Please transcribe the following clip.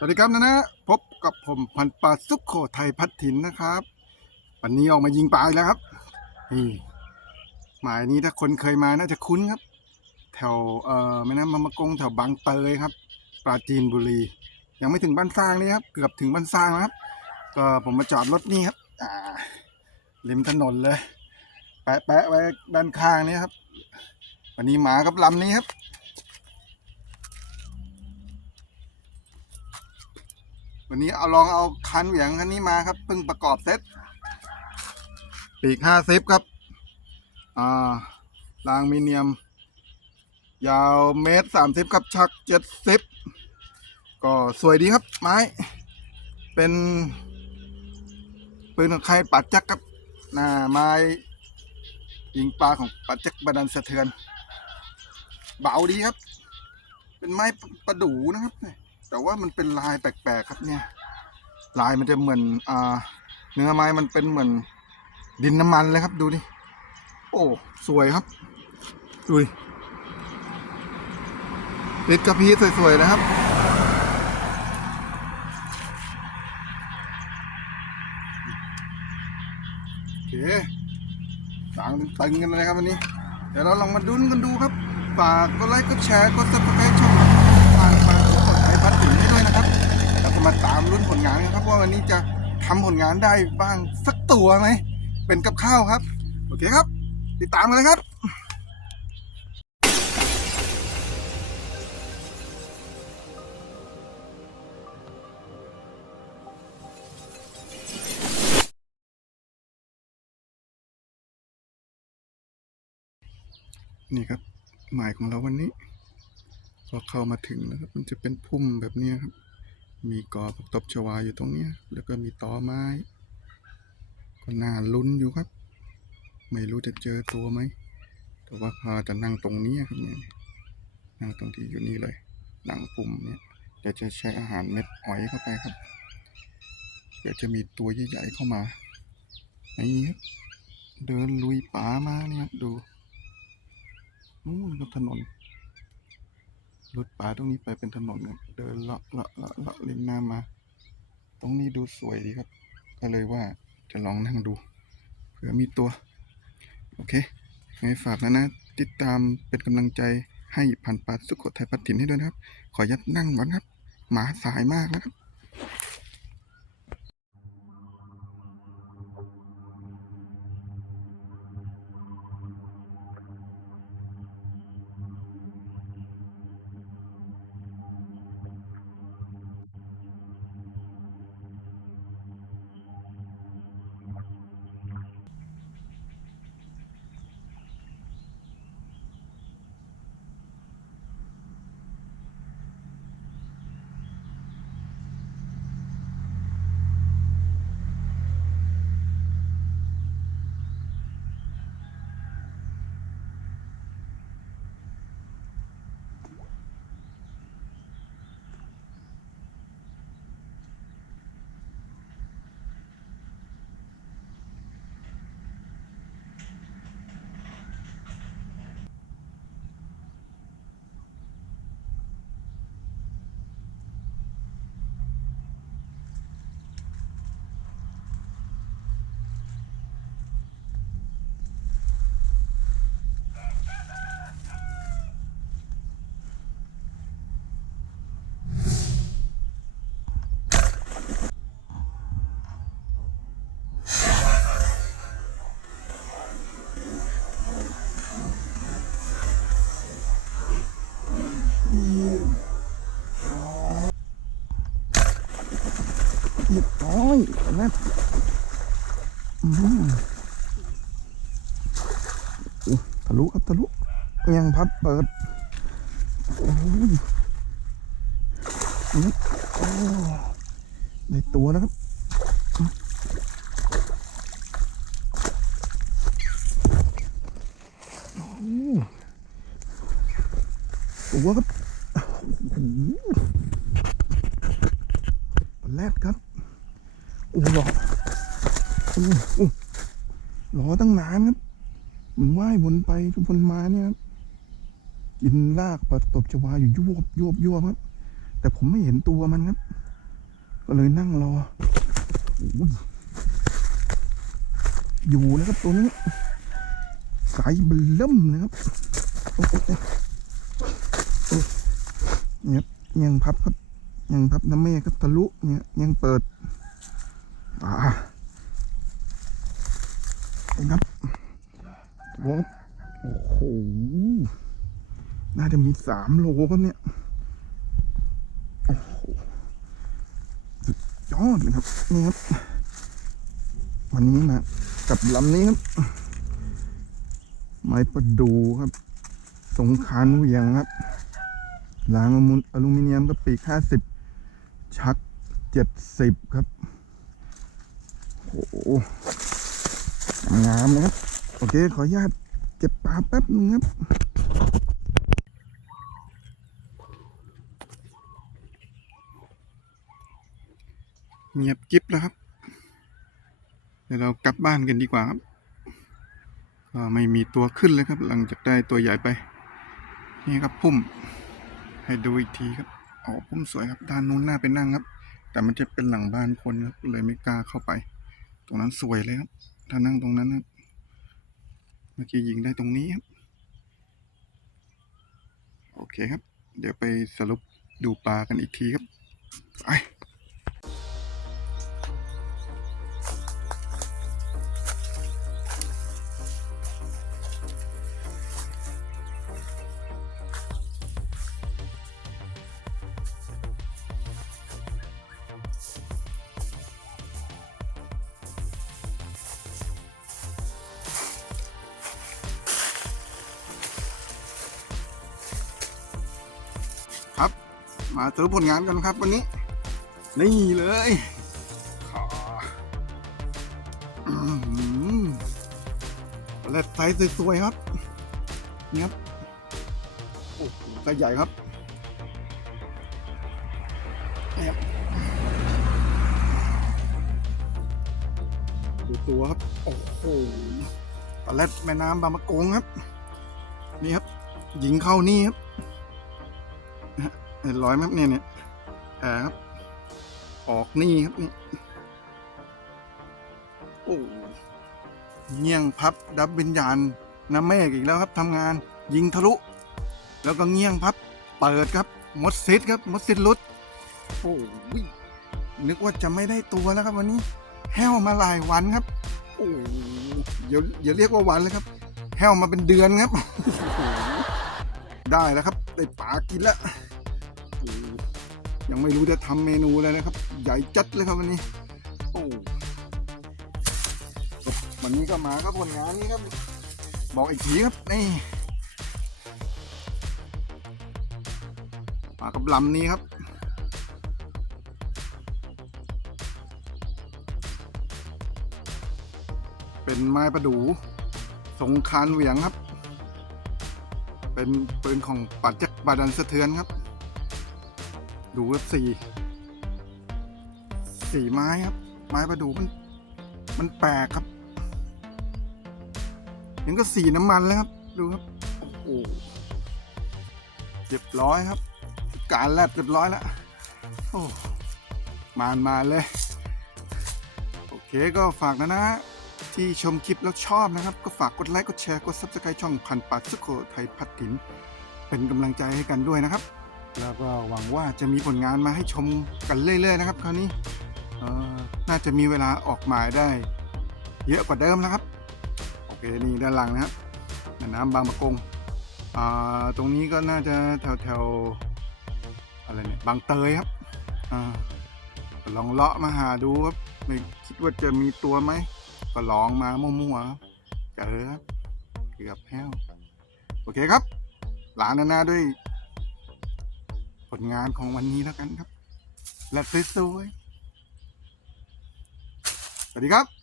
สวัสดีครับนะนะพบกับผมพันปลาสุขโขทัยพัดถิ่นนะครับวันนี้ออกมายิงปลาแล้วครับนี่หมายนี้ถ้าคนเคยมาน่าจะคุ้นครับ แถวเอ่อแม่น้ำมะมะกงแถวบางเตยครับ ปราจีนบุรี ยังไม่ถึงบ้านสร้างนี่ครับ เกือบถึงบ้านสร้างแล้วครับ ก็ผมมาจอดรถนี่ครับอ่าริมถนนเลย แปะแปะไว้ด้านข้างนี่ครับ วันนี้หมากับลำนี้ครับ วันนี้เอาลองเอาคันเหวี่ยงคันนี้มาครับเพิ่งประกอบเซ็ตปีกห้าซิปครับ อ่ารางมีเนียม ยาวเมตรสามสิบครับชักเจ็ดสิบก็สวยดีครับ ไม้ เป็นปืนของใครปัดจักครับหน้าไม้ยิงปลาของปัดจักบันดันสะเทือน เบาดีครับ เป็นไม้ประดูนะครับ แต่ว่ามันเป็นลายแปลกๆครับเนี่ย ลายมันจะเหมือนอ่าเนื้อไม้มันเป็นเหมือนดินน้ำมันเลยครับดูดิโอ้สวยครับดูดิติดกระพี้สวยๆนะครับ โอเคต่างตึงกันเลยครับวันนี้ เดี๋ยวเราลองมาดุนกันดูครับ ฝากกดไลค์กดแชร์กดซับสไครต์ช่องผ่านไปกดไลค์พัดถึงให้ด้วยนะครับ แล้วก็มาตามรุ่นผลงานกันครับว่าวันนี้จะทำผลงานได้บ้างสักตัวไหมเป็นกับข้าวครับ โอเคครับ ติดตามกันเลยครับนี่ครับหมายของเราวันนี้พอเข้ามาถึงนะครับ มันจะเป็นพุ่มแบบนี้ครับ มีกอผักตบชวาอยู่ตรงเนี้ย แล้วก็มีตอไม้ ก็น่าลุ้นอยู่ครับ ไม่รู้จะเจอตัวไหม แต่ว่าพาจะนั่งตรงนี้ครับเนี่ย นั่งตรงที่อยู่นี่เลย หลังปุ่มเนี่ยเดี๋ยวจะใช้อาหารเม็ดหอยเข้าไปครับ เดี๋ยวจะมีตัวใหญ่ๆเข้ามานี่ครับ เดินลุยป่ามาเนี่ยดูนู่นครับถนน รถป่าตรงนี้ไปเป็นถนนเดินเลาะเลาะเลาะเลาะริมน้ำมา ตรงนี้ดูสวยดีครับ ก็เลยว่าจะลองนั่งดูเผื่อมีตัว โอเคไงฝากนะนะ ติดตามเป็นกำลังใจให้ผ่านปาสุโขทัยปัดถิ่นให้ด้วยนะครับ ขอยัดนั่งก่อนครับ หมาสายมากแล้วครับ ทะลุครับทะลุยังพับเปิด โอ้ยนี่ตัวแล้วครับตัวครับแรดครับ โอ้หล่อโอ้โอ้ หลอตั้งนานครับมันว่ายวนไปวนมาเนี่ยครับกินลากปลาตบชวาอยู่ยวบยวบยวบครับ แต่ผมไม่เห็นตัวมันครับ ก็เลยนั่งรออยอยู่นะครับตัวนี้ส์เบล่มเลยครับเนี่ยยังพับครับ ยังพับน้ำเมฆครับทะลุเนี่ยยังเปิด อ่าเห็นะครับ โอ้โอ้โห น่าจะมีสามโลครับเนี่ย โอ้โห สุดยอดเลยครับ นี่ครับ วันนี้มากับลำนี้ครับ ไม้ประดูครับ สงขานเวียงครับรางอมุนอลูมิเนียมก็ปีกห้าสิบ ชักเจ็ดสิบครับ โอ้โหงามเลยครับ โอเค ขออนุญาตเก็บปลาแป๊บนึงครับ เงียบกิ๊บแล้วครับ เดี๋ยวเรากลับบ้านกันดีกว่าครับก็ไม่มีตัวขึ้นเลยครับ หลังจากได้ตัวใหญ่ไป นี่ครับพุ่ม ให้ดูอีกทีครับอ๋อพุ่มสวยครับ ด้านนู้นน่าไปนั่งครับ แต่มันจะเป็นหลังบ้านคนครับเลยไม่กล้าเข้าไป ตรงนั้นสวยเลยครับ ถ้านั่งตรงนั้นครับ เมื่อกี้ยิงได้ตรงนี้ครับ โอเคครับ เดี๋ยวไปสรุปดูปลากันอีกทีครับ ไป มาสรุปผลงานกันครับวันนี้ นี่เลยขออื้อหือเล็ดไซส์สวยๆครับนี่ครับโอ้โหไซส์ใหญ่ครับนี่ครับดูตัวครับ โอ้โหปลาเล็ดแม่น้ำบางมะกงครับ นี่ครับยิงเข้านี่ครับ เห็นร้อยไหมเนี่ยเนี่ยแผลครับ ออกนี่ครับนี่โอ้เงี่ยงพับดับวิญญาณน้ำเมฆอีกแล้วครับทำงานยิงทะลุ แล้วก็เงี่ยงพับเปิดครับมดซิดครับมดซิดลุดโอ้ยนึกว่าจะไม่ได้ตัวแล้วครับวันนี้แห้วมาหลายวันครับโอ้อย่าอย่าเรียกว่าวันเลยครับแห้วมาเป็นเดือนครับ ได้แล้วครับได้ปลากินแล้ว ยังไม่รู้จะทำเมนูเลยนะครับ ใหญ่จัดเลยครับวันนี้โอ้วันนี้ก็มาก็ผลงานนี้ครับ บอกอีกทีครับนี่มากับลำนี้ครับเป็นไม้ประดูสงคานเหวียงครับ เป็นปืนของปัดจักรบาดันสะเทือนครับ ดูครับสี่สี่ไม้ครับ ไม้ประดูมัน มันแปลกครับยังก็สีน้ำมันแล้วครับ ดูครับ โอ้โหเรียบร้อยครับ การแลบเรียบร้อยแล้วโอ้มานมาเลย โอเคก็ฝากนะนะ ที่ชมคลิปแล้วชอบนะครับ ก็ฝากกดไลค์ กดแชร์ กด subscribe ช่องพันปัดสุโขทัยพัดถิ่นเป็นกำลังใจให้กันด้วยนะครับ แล้วก็หวังว่าจะมีผลงานมาให้ชมกันเรื่อยๆนะครับ คราวนี้น่าจะมีเวลาออกหมายได้ เยอะกว่าเดิมนะครับ โอเคนี่ด้านหลังนะครับแม่น้ำบางประกงตรงนี้ก็น่าจะแถวแถวๆอะไรเนี่ยบางเตยครับอลองเลาะมาหาดูครับไม่คิดว่าจะมีตัวไหมก็ลองมามั่วๆกับเจอครับเกือบแห้วโอเคครับ หลานนาด้วย ผลงานของวันนี้แล้วกันครับและสวยๆสวัสดีครับ